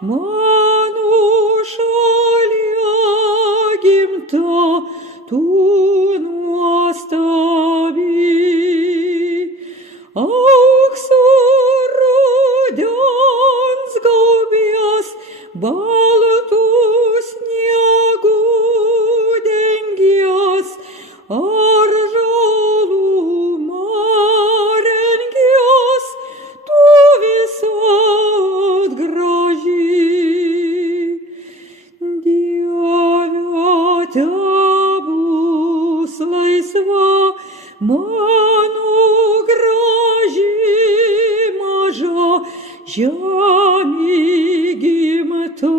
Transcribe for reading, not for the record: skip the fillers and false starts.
Manušalia gimta, tu nuostabi. Auksu rudens gaubies, baltų sniegų dengies, ar žalumą rengies, tu visad graži. Dieve, tebus laisva mano graži maža žemė gimta.